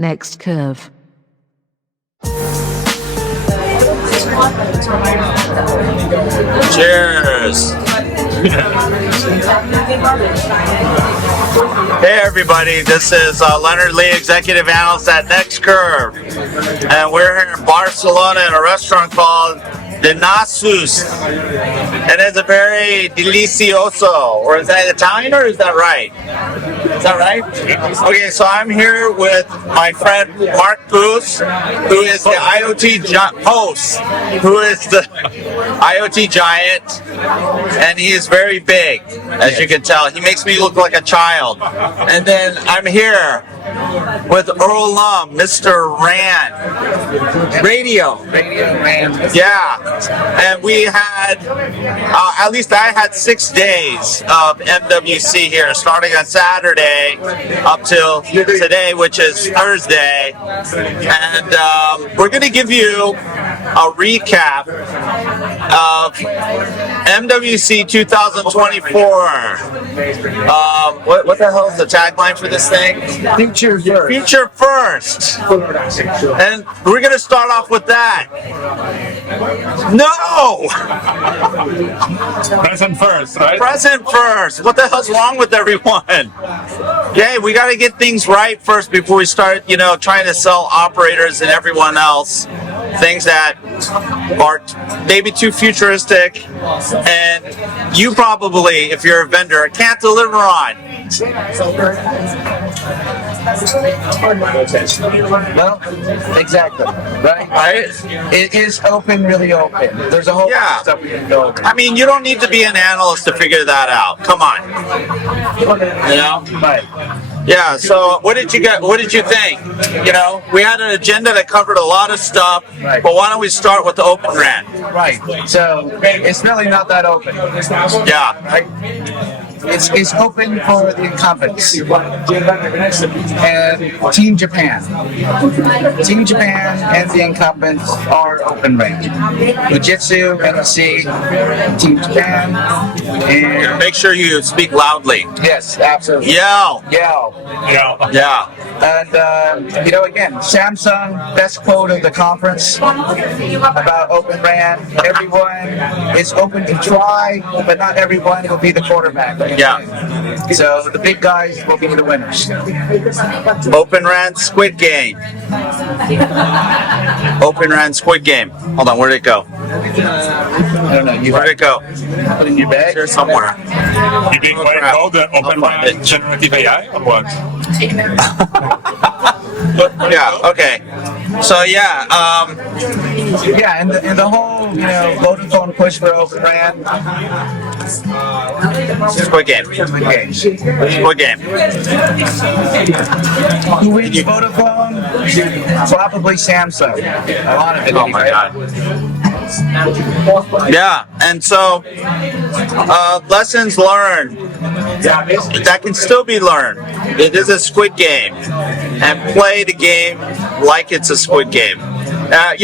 Next curve. Cheers. Hey everybody, this is Leonard Lee, Executive Analyst at Next Curve. And we're here in Barcelona in a restaurant called Denassus. And it's a very delicioso. Or is that Italian or is that right? Is that right? Okay, so I'm here with my friend Marc Pous, who is the IoT giant, and he is very big, as you can tell. He makes me look like a child. And then I'm here with Earl Lum, Mr. Rand. Radio. Yeah. And we had, at least I had 6 days of MWC here, starting on Saturday up till today, which is Thursday. And we're going to give you a recap of MWC 2024. What the hell is the tagline for this thing? Future first. Future first. And we're going to start off with that. No! Present first, right? Present first. What the hell's wrong with everyone? Okay, we got to get things right first before we start, trying to sell operators and everyone else things that are maybe too futuristic and you probably, if you're a vendor, can't deliver on. Well, exactly. Right? It is open, really open. There's a whole lot of stuff we can go over. I mean, you don't need to be an analyst to figure that out. Come on. Right. Yeah, so what did you think? We had an agenda that covered a lot of stuff, right. But why don't we start with the open RAN? Right. So it's really not that open. Yeah. Right? It's open for the incumbents and Team Japan. Team Japan and the incumbents are open RAN. Fujitsu, NEC, Team Japan, and make sure you speak loudly. Yes, absolutely. Yell. Yeah. And again, Samsung, best quote of the conference about open RAN. Everyone is open to try, but not everyone will be the quarterback. Yeah. So the big guys will be the winners. Open RAN Squid Game. Open RAN Squid Game. Hold on, where did it go? I don't know. Where did it go? Put it in your bag? Here somewhere. You being quite called the open RAN generative AI or what? Yeah, okay. So and the whole, Vodafone push for open RAN. Squid Game. Squid Game. Who wins Vodafone? Probably Samsung. A lot of it. Oh my God. Yeah, and so lessons learned that can still be learned. It is a Squid Game, and play the game like it's a Squid Game. I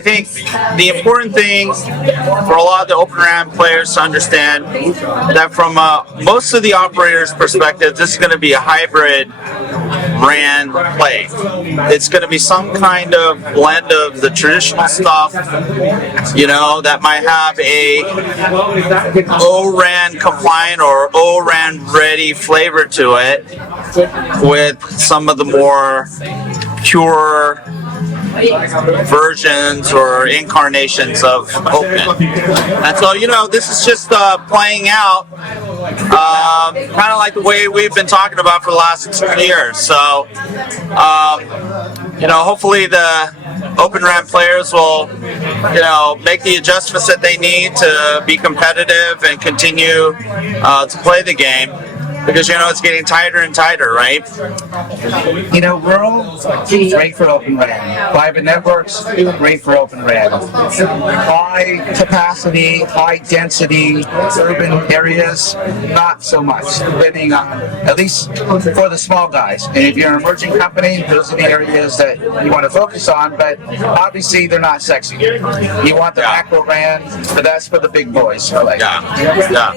think the important thing for a lot of the Open RAN players to understand that from most of the operators' perspective, this is going to be a hybrid RAN play. It's going to be some kind of blend of the traditional stuff, that might have a ORAN compliant or ORAN ready flavor to it with some of the more pure versions or incarnations of open. And so, this is just playing out kind of like the way we've been talking about for the last 2 years. So, hopefully the Open RAN players will, make the adjustments that they need to be competitive and continue to play the game. Because, it's getting tighter and tighter, right? Rural, great for open RAN. Private networks, great for open RAN. High capacity, high density, urban areas, not so much. Depending on, at least for the small guys. And if you're an emerging company, those are the areas that you want to focus on, but obviously they're not sexy. You want the macro RAN, but that's for the big boys. Yeah.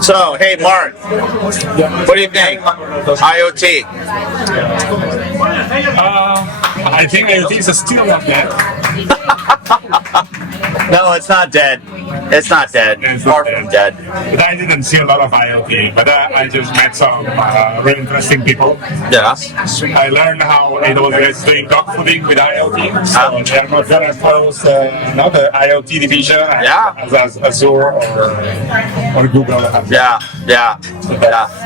So, hey, Mark. What do you think? IoT. I think IoT is still not dead. No, it's not dead. It's not dead. It's Far not from dead. But I didn't see a lot of IoT. But I just met some really interesting people. Yeah. I learned how AWS is doing dog fooding with IoT. So they're not going to close the IoT division as Azure or Google. Yeah.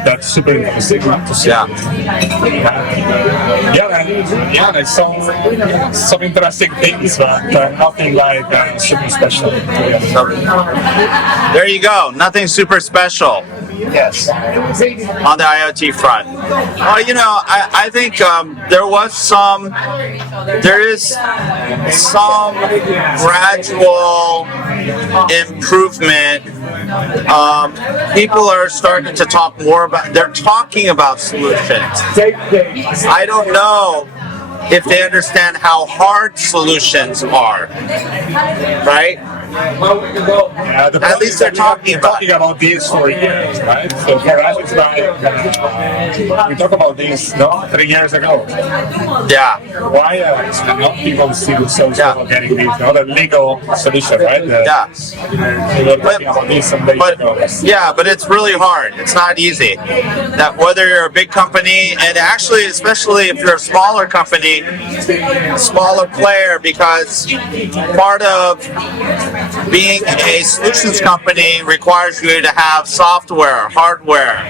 That's super interesting to see. It's some interesting things, but nothing like super special. There you go. Nothing super special. Yes. On the IoT front. Well, I think there is some gradual improvement. People are starting to talk more about, they're talking about solutions. I don't know if they understand how hard solutions are, right? At least they're talking about this for years, right? So for us, it's like we talked about this 3 years ago. Yeah. Why people still so slow getting this? The legal solution, right? But it's really hard. It's not easy. That whether you're a big company, and actually, especially if you're a smaller company, smaller player, because part of being a solutions company requires you to have software, hardware,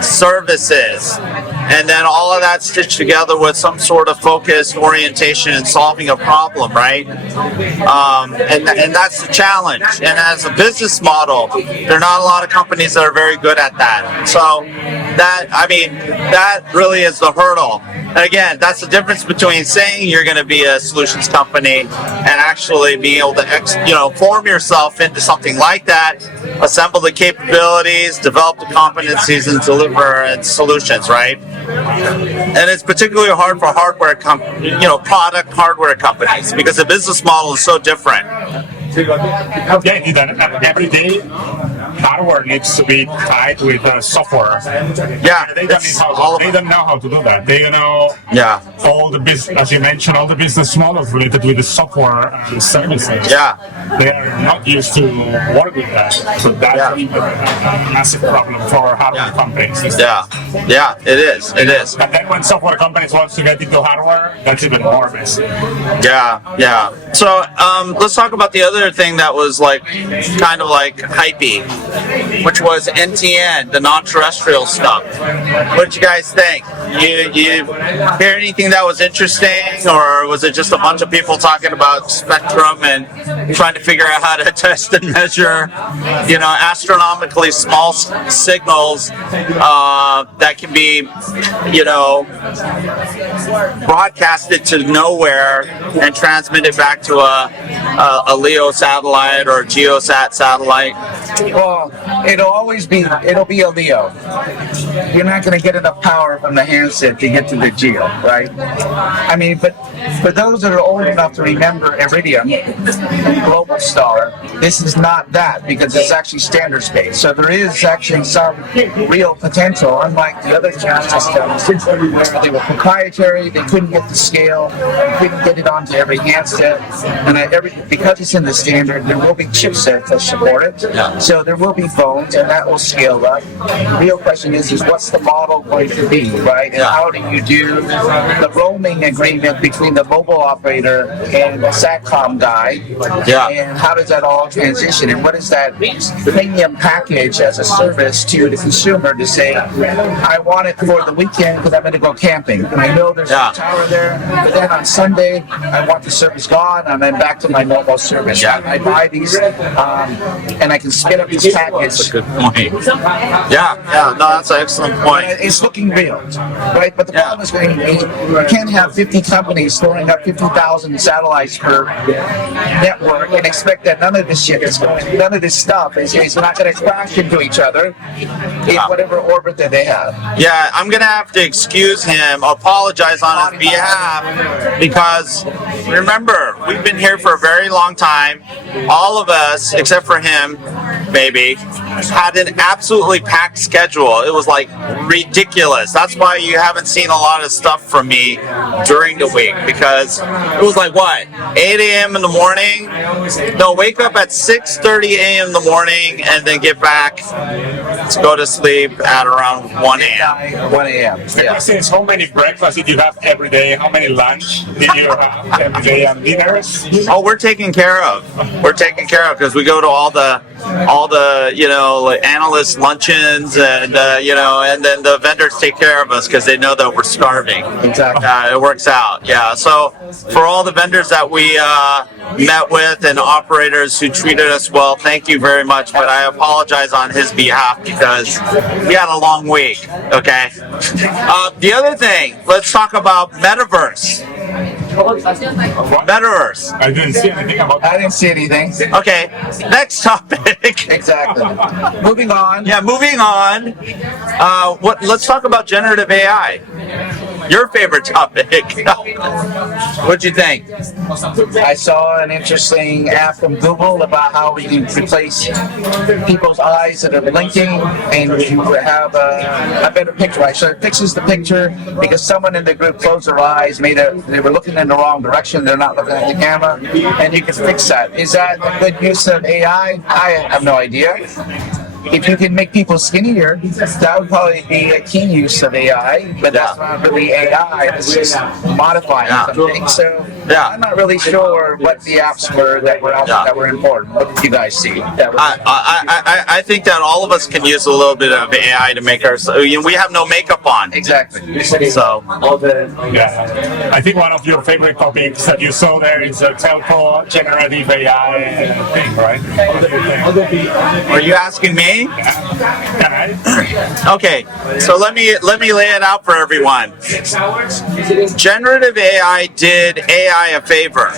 services, and then all of that stitched together with some sort of focused orientation in solving a problem, right? And that's the challenge. And as a business model, there are not a lot of companies that are very good at that. So that really is the hurdle. And again, that's the difference between saying you're going to be a solutions company and actually being able to, form yourself into something like that, assemble the capabilities, develop the competencies, and deliver solutions, right? And it's particularly hard for product hardware companies because the business model is so different. Every day, hardware needs to be tied with software. Yeah, they don't know how to do that. They know all the business, as you mentioned, all the business models related with the software and services. Yeah, they are not used to work with that. So that's a massive problem for hardware companies. Yeah, it is. It is. And then when software companies want to get into hardware, that's even more messy. Yeah. So let's talk about the other thing that was kind of hypey, which was NTN, the non-terrestrial stuff. What did you guys think? You hear anything that was interesting, or was it just a bunch of people talking about spectrum and trying to figure out how to test and measure, astronomically small signals that can be, broadcasted to nowhere and transmitted back to a LEO satellite or a GeoSat satellite? Well, it'll be a LEO. You're not going to get enough power from the handset to get to the GEO, right? But for those that are old enough to remember Iridium, Global Star, this is not that because it's actually standard space. So there is actually some real potential, unlike the other systems where they were proprietary, they couldn't get the scale, they couldn't get it onto every handset, and because it's in the standard, there will be chipsets that support it. Yeah. So there will be phones, and that will scale up. The real question is what's the model going to be, right? And how do you do the roaming agreement between the mobile operator and the SATCOM guy? Yeah. And how does that all transition? And what is that premium package as a service to the consumer to say, I want it for the weekend because I'm going to go camping. And I know there's a tower there, but then on Sunday, I want the service gone, and then back to my normal service. Yeah. I buy these, and I can spin up this package. That's a good point. No, that's an excellent point. It's looking real, right? But the problem is going to be you can't have 50 companies storing up 50,000 satellites per network and expect that none of this stuff is not going to crash into each other in whatever orbit that they have. Yeah, I'm going to have to excuse him, apologize on his behalf, because remember, we've been here for a very long time. All of us, except for him, maybe, had an absolutely packed schedule. It was like ridiculous. That's why you haven't seen a lot of stuff from me during the week, because it was like, what, 8 a.m. in the morning? No, wake up at 6:30 a.m. in the morning and then get back to go to sleep at around 1 a.m. 1 a.m. Yeah. Since how many breakfasts did you have every day? How many lunch did you have every day and dinners? Oh, we're taken care of. We're taken care of because we go to all the like analyst luncheons, and and then the vendors take care of us because they know that we're starving. Exactly. It works out. Yeah. So for all the vendors that we met with and operators who treated us well, thank you very much. But I apologize on his behalf because we had a long week. Okay. The other thing, let's talk about metaverse. Metaverse. I didn't see anything about that. I didn't see anything. Okay, next topic. Exactly. Moving on. Yeah, moving on. Let's talk about generative AI. Your favorite topic. What'd you think? I saw an interesting app from Google about how we can replace people's eyes that are blinking and you have a better picture. Right? So it fixes the picture because someone in the group closed their eyes, they were looking in the wrong direction, they're not looking at the camera, and you can fix that. Is that a good use of AI? I have no idea. If you can make people skinnier, that would probably be a key use of AI, but that's not really AI, it's just modifying something. So I'm not really sure what the apps were that were out there that were important. What did you guys see? I think that all of us can use a little bit of AI to make we have no makeup on. Exactly. So I think one of your favorite topics that you saw there is the telco generative AI thing, right? Are you asking me? Can I? Okay, so let me lay it out for everyone. Generative AI did AI a favor.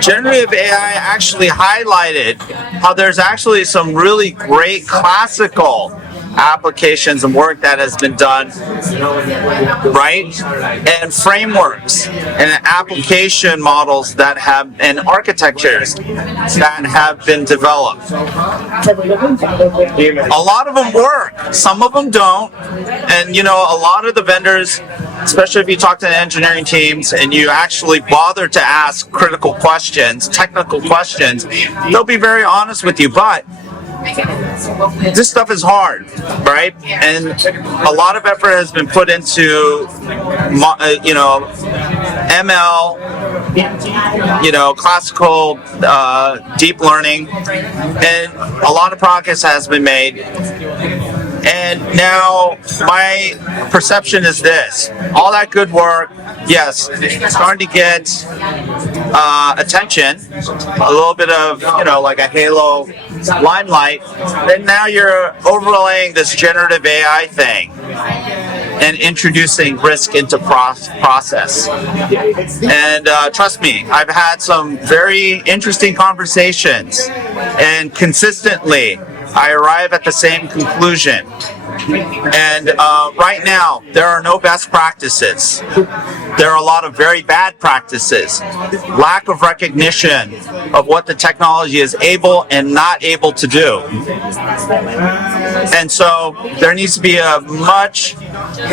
Generative AI actually highlighted how there's actually some really great classical applications and work that has been done, right? And frameworks and application models that have, and architectures that have been developed. A lot of them work, some of them don't. And a lot of the vendors, especially if you talk to the engineering teams and you actually bother to ask critical questions, technical questions, they'll be very honest with you. But this stuff is hard, right? And a lot of effort has been put into, ML, classical deep learning, and a lot of progress has been made. And now my perception is this: all that good work, yes, it's starting to get attention, a little bit of, like a halo limelight, and now you're overlaying this generative AI thing and introducing risk into process. And trust me, I've had some very interesting conversations, and consistently I arrive at the same conclusion. And right now, there are no best practices. There are a lot of very bad practices. Lack of recognition of what the technology is able and not able to do. And so there needs to be a much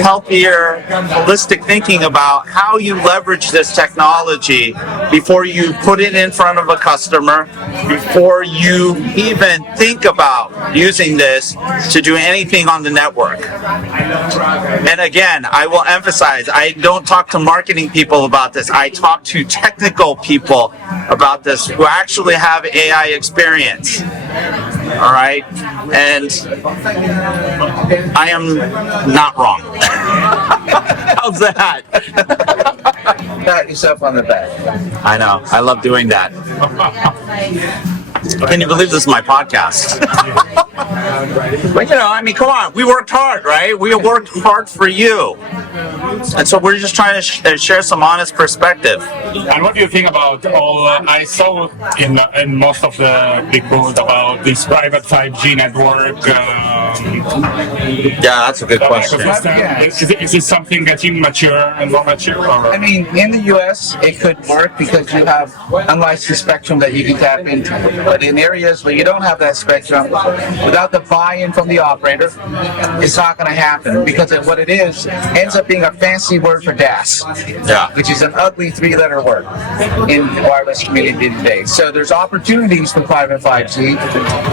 healthier, holistic thinking about how you leverage this technology before you put it in front of a customer, before you even think about using this to do anything on the network. And again, I will emphasize, I don't talk to marketing people about this. I talk to technical people about this who actually have AI experience. All right? And I am not wrong. How's that? Pat yourself on the back. I know. I love doing that. Can you believe this is my podcast? But come on, we worked hard, right? We worked hard for you. And so we're just trying to share some honest perspective. And what do you think about all, I saw in most of the big booths about this private 5G network Yeah, that's a good question. Yeah. Is it something getting mature and more mature? Or? I mean, in the U.S., it could work because you have unlicensed spectrum that you can tap into. But in areas where you don't have that spectrum, without the buy-in from the operator, it's not going to happen because what it is ends up being a fancy word for DAS, which is an ugly three-letter word in the wireless community today. So there's opportunities for private 5G,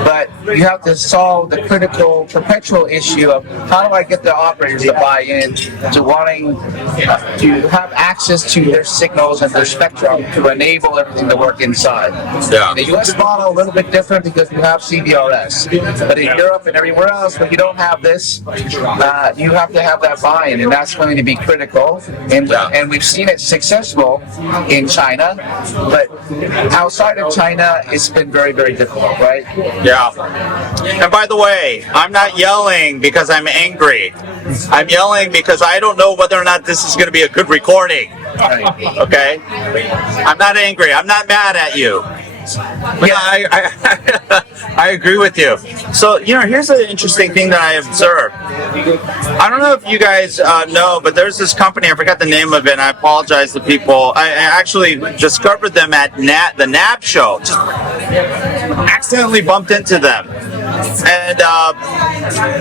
but you have to solve the critical perpetual issue of how do I get the operators to buy in to wanting to have access to their signals and their spectrum to enable everything to work inside. Yeah. The U.S. model a little bit different because you have CBRS, but in Europe and everywhere else, when you don't have this, you have to have that buy-in, and that's going to be critical. And we've seen it successful in China, but outside of China, it's been very, very difficult, right? Yeah. And by the way, I'm not yelling because I'm angry. I'm yelling because I don't know whether or not this is going to be a good recording. Right. Okay? I'm not angry. I'm not mad at you. But I agree with you. So, here's an interesting thing that I observed. I don't know if you guys know, but there's this company, I forgot the name of it, and I apologize to people. I actually discovered them at the NAB show. Just accidentally bumped into them. And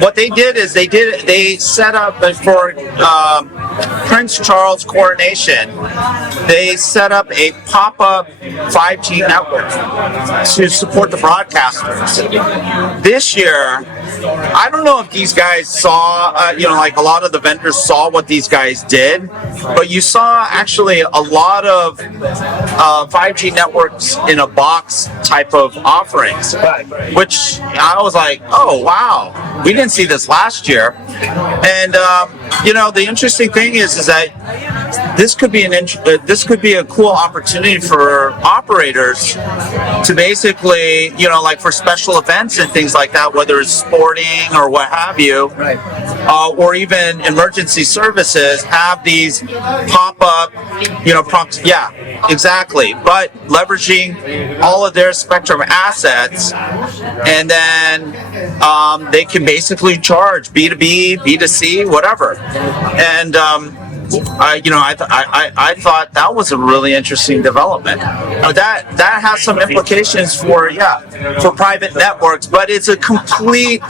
what they did is they set up for Prince Charles' coronation, they set up a pop-up 5G network to support the broadcasters. This year, I don't know if these guys saw, like a lot of the vendors saw what these guys did, but you saw actually a lot of 5G networks in a box type of offerings, which I was like, oh wow, we didn't see this last year. And the interesting thing is that this could be a cool opportunity for operators to basically, like for special events and things like that, whether it's sporting or what have you, Right. Or even emergency services, have these pop-up, prompts. Yeah, exactly. But leveraging all of their spectrum assets, and then they can basically charge B2B, B2C, whatever. And I thought that was a really interesting development. That has some implications for private networks, but it's a complete,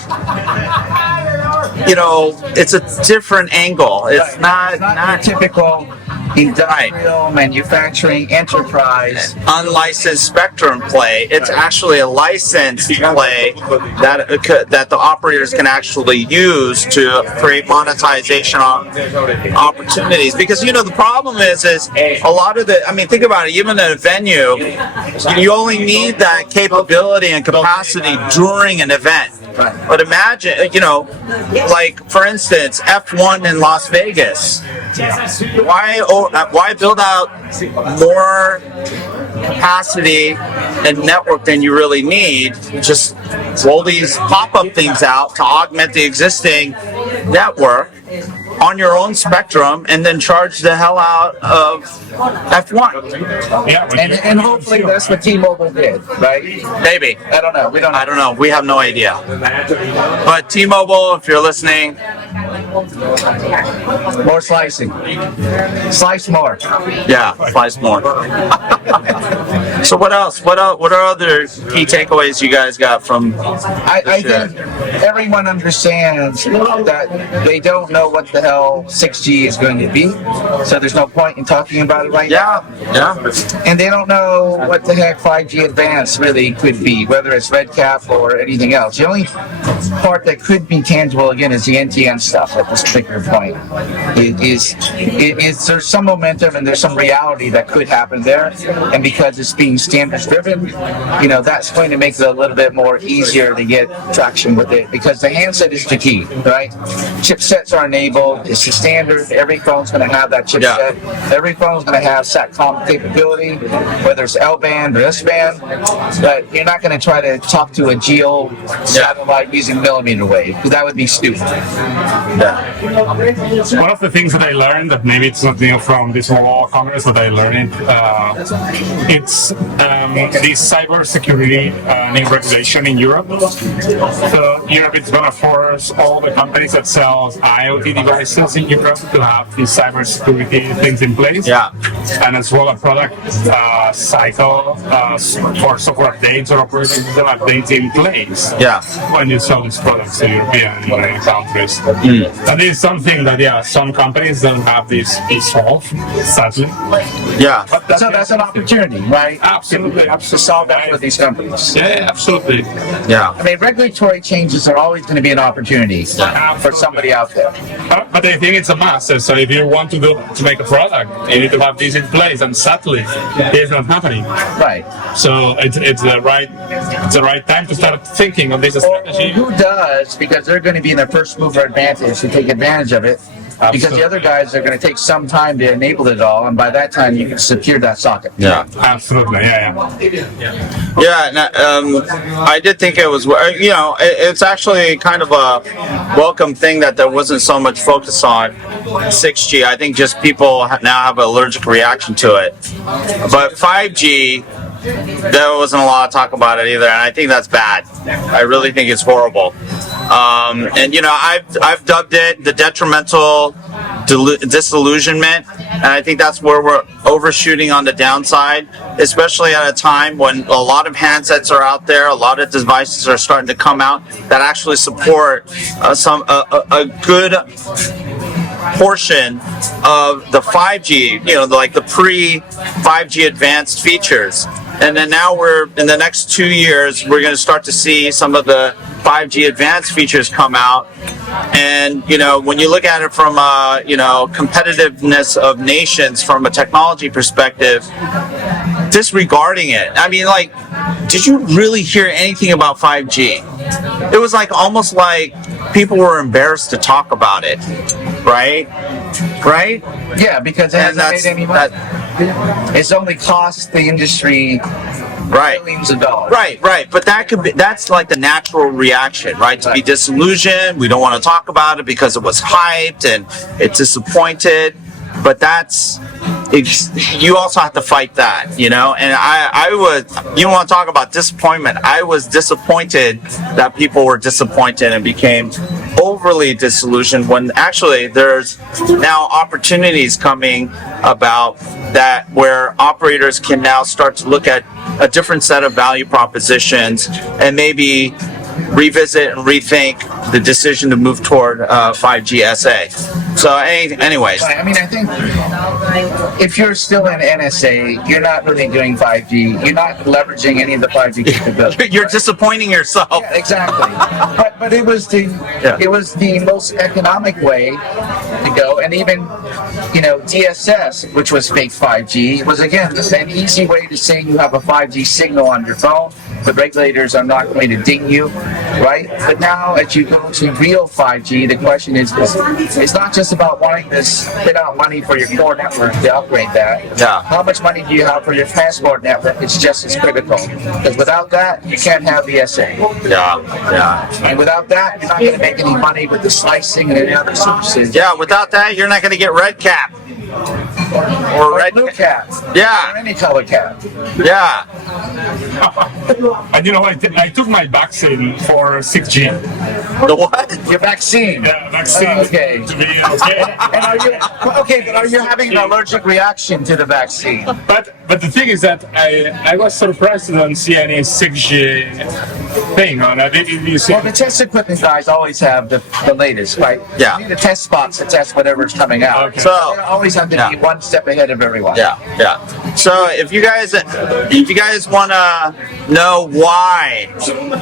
it's a different angle. It's not typical industrial manufacturing enterprise unlicensed spectrum play. It's actually a licensed play that the operators can actually use to create monetization opportunities. Because the problem is a lot of think about it. Even at a venue, you only need that capability and capacity during an event. Right. But imagine, like for instance, F1 in Las Vegas. Why build out more capacity and network than you really need? Just roll these pop-up things out to augment the existing network on your own spectrum, and then charge the hell out of F1. Yeah, and hopefully that's what T-Mobile did, right? Maybe. I don't know. I don't know. We have no idea. But T-Mobile, if you're listening, More slicing. Slice more. Yeah, slice more. So what else? What are other key takeaways you guys got from I think everyone understands that they don't know what the hell 6G is going to be, so there's no point in talking about it right now. Yeah. And they don't know what the heck 5G Advanced really could be, whether it's RedCap or anything else. The only part that could be tangible, again, is the NTN stuff at this particular point. There's some momentum and there's some reality that could happen there, and because it's being standards driven, that's going to make it a little bit more easier to get traction with it, because the handset is the key, right? Chipsets are enabled, it's the standard, every phone's going to have that chipset, every phone's going to have SATCOM capability, whether it's L-band or S-band, but you're not going to try to talk to a geo satellite using millimeter wave, because that would be stupid. One of the things that I learned, that maybe it's not new from this Mobile Congress that I learned, it's the cybersecurity new regulation in Europe. So Europe is going to force all the companies that sell IoT devices in Europe to have these cybersecurity things in place. Yeah. And as well a product cycle for software updates or operating system updates in place. Yeah. When you sell these products to European countries. That is something that, some companies don't have this solved, sadly. Yeah. But So that's an opportunity, right? Absolutely. To solve that for these companies. Yeah, absolutely. Yeah. I mean, regulatory changes are always going to be an opportunity for somebody out there. But I think it's a must. So if you want to make a product, you need to have this in place. And sadly, it's not happening. Right. So it's the right time to start thinking of this strategy. Who does? Because they're going to be in the first mover advantage to take advantage of it. Because the other guys are going to take some time to enable it all, and by that time you can secure that socket. Yeah. Absolutely. Yeah. I did think it was, it's actually kind of a welcome thing that there wasn't so much focus on 6G. I think just people now have an allergic reaction to it. But 5G, there wasn't a lot of talk about it either, and I think that's bad. I really think it's horrible. I've dubbed it the detrimental disillusionment, and I think that's where we're overshooting on the downside, especially at a time when a lot of handsets are out there, a lot of devices are starting to come out that actually support a good portion of the 5G, like the pre-5G advanced features. And then now in the next 2 years, we're going to start to see some of the 5G advanced features come out. And, when you look at it from competitiveness of nations from a technology perspective, disregarding it. I mean, did you really hear anything about 5G? It was almost like people were embarrassed to talk about it, right? Right? Yeah, because it hasn't made any money. It's only cost the industry billions of dollars. Right. But that's like the natural reaction, right? To be disillusioned, we don't want to talk about it because it was hyped and it's disappointed. But you also have to fight that, and you want to talk about disappointment. I was disappointed that people were disappointed and became overly disillusioned when actually there's now opportunities coming about that where operators can now start to look at a different set of value propositions and maybe revisit and rethink the decision to move toward 5G SA. So anyways. I mean, I think if you're still in NSA, you're not really doing 5G. You're not leveraging any of the 5G capabilities. You're disappointing yourself. Yeah, exactly. But it was the most economic way to go. And even, DSS, which was fake 5G, was again an easy way to say you have a 5G signal on your phone. The regulators are not going to ding you, right? But now, as you go to real 5G, the question is it's not just about wanting to spit out money for your core network to upgrade that. Yeah. How much money do you have for your transport network? It's just as critical. Because without that, you can't have the SA. Yeah. And without that, you're not going to make any money with the slicing and any other services. Yeah, without that, you're not going to get red cap. Or red blue cap. Yeah. Or any color cap. Yeah. And I took my vaccine for 6G. The what? Your vaccine. Yeah, vaccine. Okay. To be okay. But are you having an allergic reaction to the vaccine? But the thing is that I was surprised to don't see any 6G thing on it. Well, the test equipment guys always have the latest, right? Yeah. You need the test spots to test whatever's coming out. Okay. So they always have to be one step ahead of everyone. Yeah. So if you guys want to know why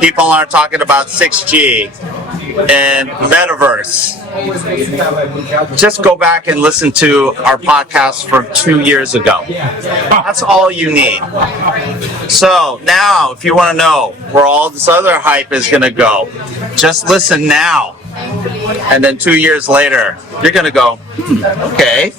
people aren't talking about 6G and metaverse, just go back and listen to our podcast from 2 years ago. That's all you need. So now, if you want to know where all this other hype is going to go, just listen now. And then 2 years later, you're going to go, okay.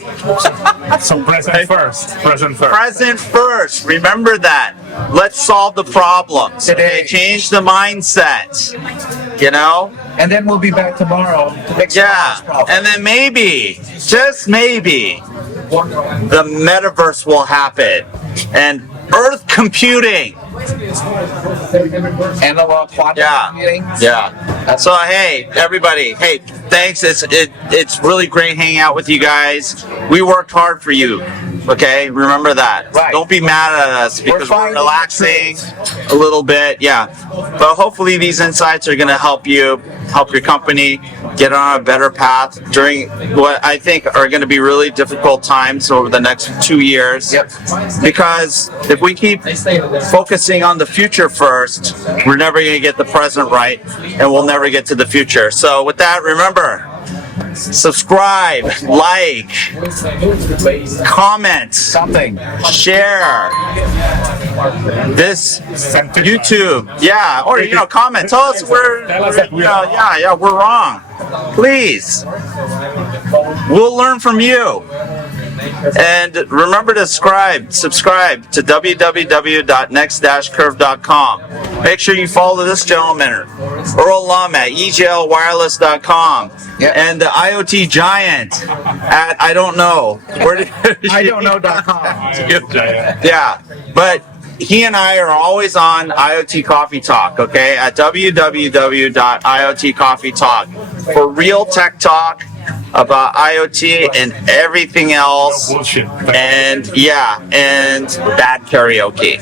So present first. Present first. Remember that. Let's solve the problems. Today. Change the mindset. You know? And then we'll be back tomorrow to fix Yeah. this problem. And then maybe, just maybe, the metaverse will happen. And Earth computing. Analog quantum computing. Yeah. So hey, everybody, hey, thanks. It's really great hanging out with you guys. We worked hard for you. Okay, remember that. Right. Don't be mad at us because we're finding relaxing a little bit. Yeah. But hopefully these insights are going to help you, help your company get on a better path during what I think are going to be really difficult times over the next 2 years. Yep. Because if we keep focusing on the future first, we're never going to get the present right, and we'll never get to the future. So with that, remember, subscribe, like, comment, Something. share this YouTube. Yeah, or comment. Tell us we're we're wrong. Please. We'll learn from you. And remember to subscribe to www.next-curve.com. Make sure you follow this gentleman, Earl Lum, at ejlwireless.com. Yep. And the IoT giant at I don't know. IDon'tknow.com. Yeah, but he and I are always on IoT Coffee Talk, okay, at www.iotcoffeetalk for real tech talk about IoT and everything else. Bullshit. And and bad karaoke.